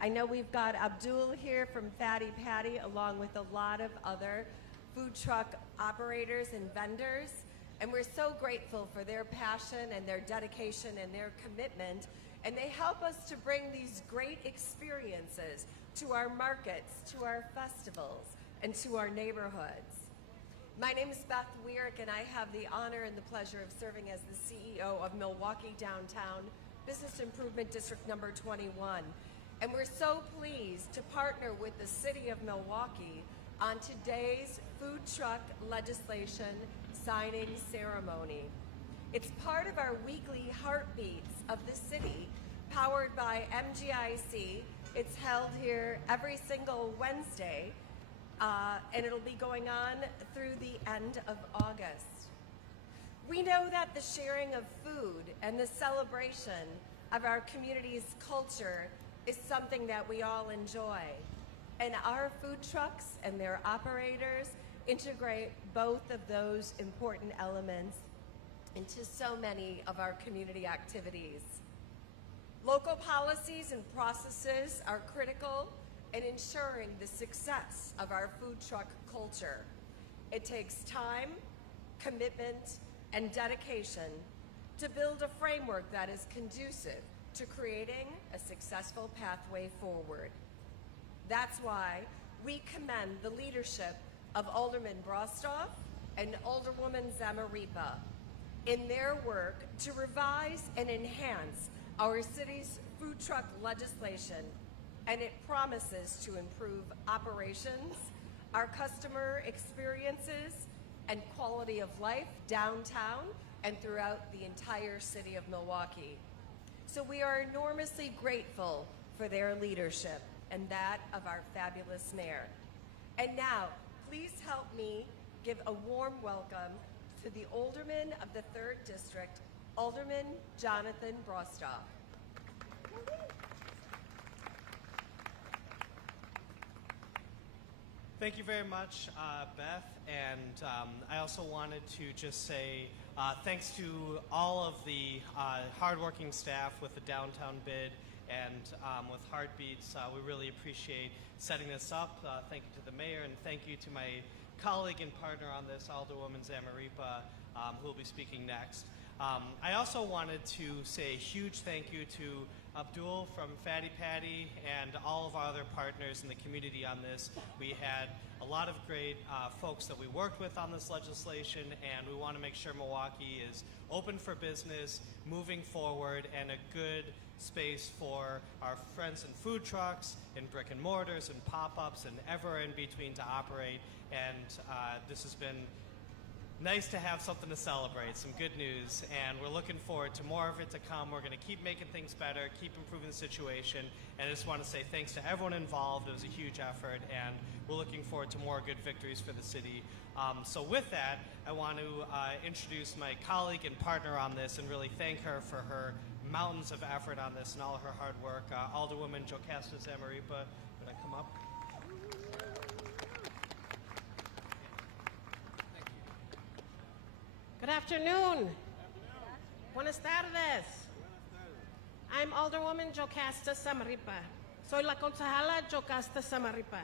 I know we've got Abdul here from Fatty Patty, along with a lot of other food truck operators and vendors. And we're so grateful for their passion and their dedication and their commitment. And they help us to bring these great experiences to our markets, to our festivals, and to our neighborhoods. My name is Beth Weirick, and I have the honor and the pleasure of serving as the CEO of Milwaukee Downtown Business Improvement District number 21. And we're so pleased to partner with the City of Milwaukee on today's food truck legislation signing ceremony. It's part of our weekly Heartbeats of the City, powered by MGIC. It's held here every single Wednesday, and it'll be going on through the end of August. We know that the sharing of food and the celebration of our community's culture is something that we all enjoy. And our food trucks and their operators integrate both of those important elements into so many of our community activities. Local policies and processes are critical in ensuring the success of our food truck culture. It takes time, commitment, and dedication to build a framework that is conducive to creating a successful pathway forward. That's why we commend the leadership of Alderman Brostoff and Alderwoman Zamaripa in their work to revise and enhance our city's food truck legislation, and it promises to improve operations, our customer experiences, and quality of life downtown and throughout the entire city of Milwaukee. So we are enormously grateful for their leadership and that of our fabulous mayor. And now, please help me give a warm welcome to the Alderman of the 3rd District, Alderman Jonathan Brostoff. Thank you very much, Beth, and I also wanted to just say thanks to all of the hardworking staff with the downtown bid and with Heartbeats. We really appreciate setting this up. Thank you to the mayor, and thank you to my colleague and partner on this, Alderwoman Zamaripa, who will be speaking next. I also wanted to say a huge thank you to Abdul from Fatty Patty and all of our other partners in the community on this. We had a lot of great folks that we worked with on this legislation, and we want to make sure Milwaukee is open for business, moving forward, and a good space for our friends in food trucks, in brick and mortars, and pop-ups, and ever in between to operate. And this has been nice to have something to celebrate, some good news, and we're looking forward to more of it to come. We're going to keep making things better, keep improving the situation, and I just want to say thanks to everyone involved. It was a huge effort, and we're looking forward to more good victories for the city. So with that, I want to introduce my colleague and partner on this and really thank her for her mountains of effort on this and all of her hard work. Alderwoman Jocasta Zamaripa, would I come up? Good afternoon. Buenas tardes. I'm Alderwoman Jocasta Zamaripa. Soy la concejala Jocasta Zamaripa.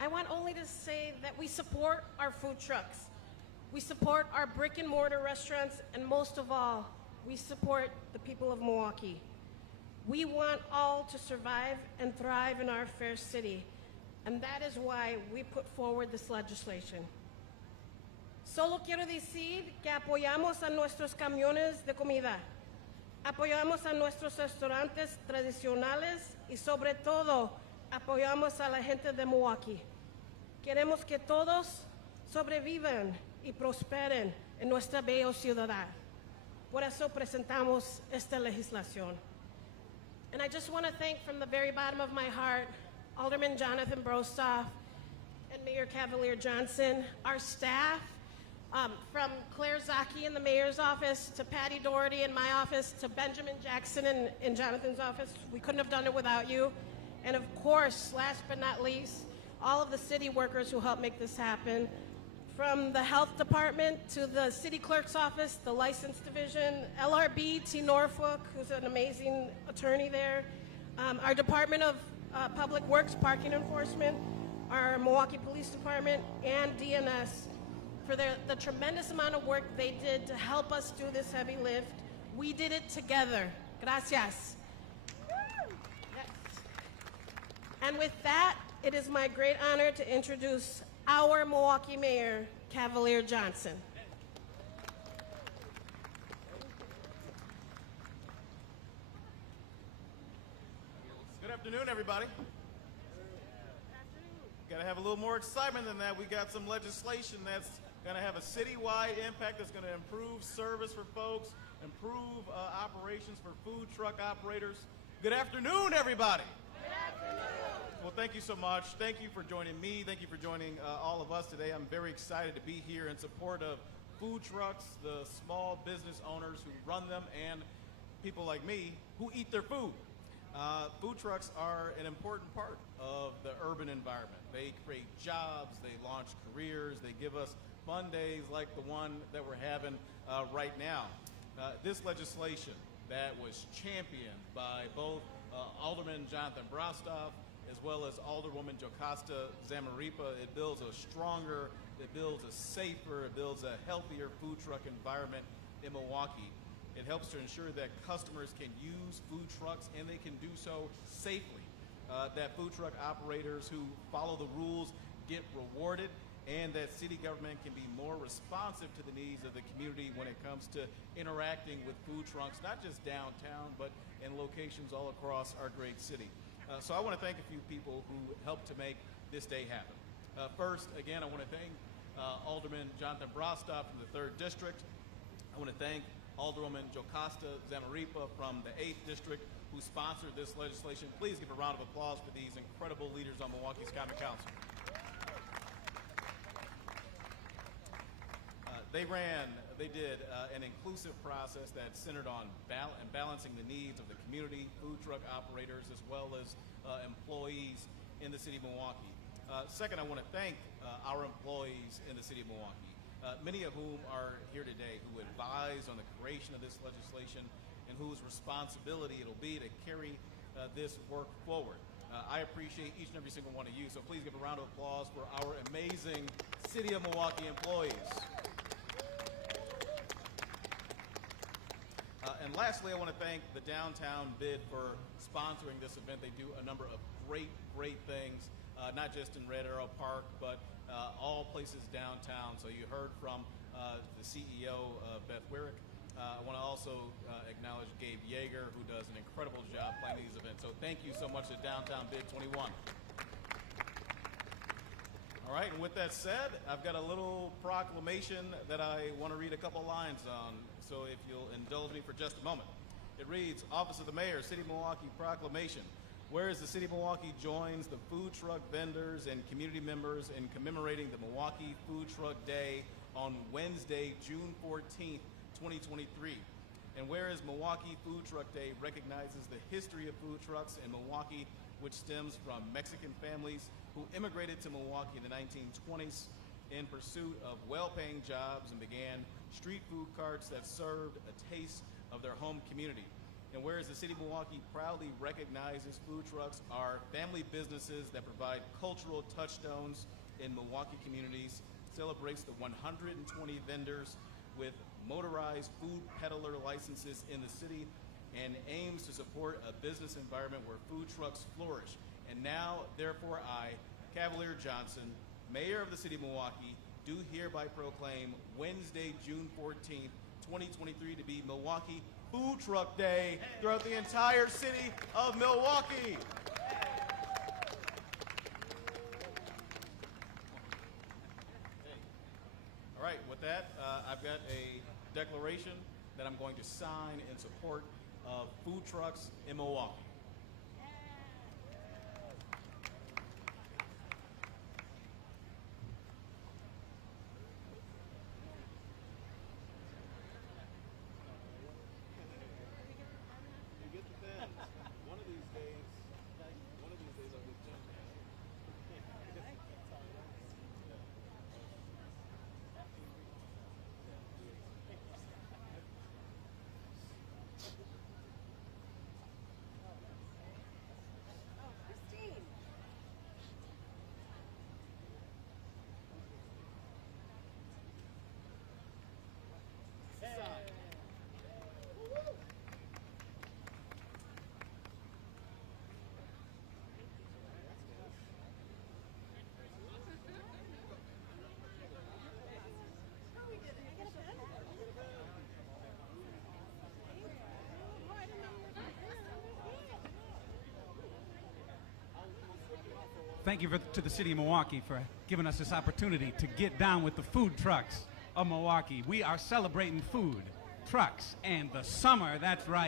I want only to say that we support our food trucks. We support our brick and mortar restaurants, and most of all, we support the people of Milwaukee. We want all to survive and thrive in our fair city, and that is why we put forward this legislation. Solo quiero decir que apoyamos a nuestros camiones de comida, apoyamos a nuestros restaurantes tradicionales y sobre todo apoyamos a la gente de Milwaukee. Queremos que todos sobrevivan y prosperen en nuestra bella ciudad. Por eso presentamos esta legislación. And I just want to thank from the very bottom of my heart Alderman Jonathan Brostoff and Mayor Cavalier Johnson, our staff, from Claire Zaki in the mayor's office to Patty Doherty in my office to Benjamin Jackson in Jonathan's office. We couldn't have done it without you. And of course, last but not least, all of the city workers who helped make this happen, from the health department to the city clerk's office, the license division, LRB, T. Norfolk, who's an amazing attorney there, Our Department of Public Works Parking Enforcement, our Milwaukee Police Department, and DNS for the tremendous amount of work they did to help us do this heavy lift. We did it together. Gracias. Yes. And with that, it is my great honor to introduce our Milwaukee Mayor, Cavalier Johnson. Good afternoon, everybody. Got to have a little more excitement than that. We got some legislation that's going to have a citywide impact that's going to improve service for folks, improve operations for food truck operators. Good afternoon, everybody. Good afternoon. Well, thank you so much. Thank you for joining me. Thank you for joining all of us today. I'm very excited to be here in support of food trucks, the small business owners who run them, and people like me who eat their food. Food trucks are an important part of the urban environment. They create jobs, they launch careers, they give us fun days like the one that we're having right now. This legislation that was championed by both Alderman Jonathan Brostoff as well as Alderwoman Zamaripa, it builds a stronger, it builds a safer, it builds a healthier food truck environment in Milwaukee. It helps to ensure that customers can use food trucks and they can do so safely. That food truck operators who follow the rules get rewarded, and that city government can be more responsive to the needs of the community when it comes to interacting with food trucks, not just downtown, but in locations all across our great city. So I want to thank a few people who helped to make this day happen. First, again, I want to thank Alderman Jonathan Brostoff from the 3rd District. I want to thank Alderwoman Zamaripa from the 8th District, who sponsored this legislation. Please give a round of applause for these incredible leaders on Milwaukee's Common Council. They did an inclusive process that centered on balancing the needs of the community, food truck operators, as well as employees in the city of Milwaukee. Second, I want to thank our employees in the city of Milwaukee. Many of whom are here today who advised on the creation of this legislation and whose responsibility it'll be to carry this work forward. I appreciate each and every single one of you, so please give a round of applause for our amazing City of Milwaukee employees. And lastly, I want to thank the Downtown Bid for sponsoring this event. They do a number of great things, not just in Red Arrow Park, but all places downtown. So you heard from the CEO, Beth Wyrick. I want to also acknowledge Gabe Yeager, who does an incredible job planning these events. So thank you so much to Downtown Bid 21. All right, and with that said, I've got a little proclamation that I want to read a couple lines on. So if you'll indulge me for just a moment. It reads, Office of the Mayor, City of Milwaukee Proclamation. Whereas the City of Milwaukee joins the food truck vendors and community members in commemorating the Milwaukee Food Truck Day on Wednesday, June 14th, 2023. And whereas Milwaukee Food Truck Day recognizes the history of food trucks in Milwaukee, which stems from Mexican families who immigrated to Milwaukee in the 1920s in pursuit of well-paying jobs and began street food carts that served a taste of their home community. And whereas the City of Milwaukee proudly recognizes food trucks are family businesses that provide cultural touchstones in Milwaukee communities, celebrates the 120 vendors with motorized food peddler licenses in the city, and aims to support a business environment where food trucks flourish. And now, therefore, I, Cavalier Johnson, Mayor of the City of Milwaukee, do hereby proclaim Wednesday, June 14th, 2023 to be Milwaukee Food Truck Day throughout the entire city of Milwaukee. All right, with that, I've got a declaration that I'm going to sign in support of food trucks in Milwaukee. Thank you to the city of Milwaukee for giving us this opportunity to get down with the food trucks of Milwaukee. We are celebrating food, trucks, and the summer. That's right.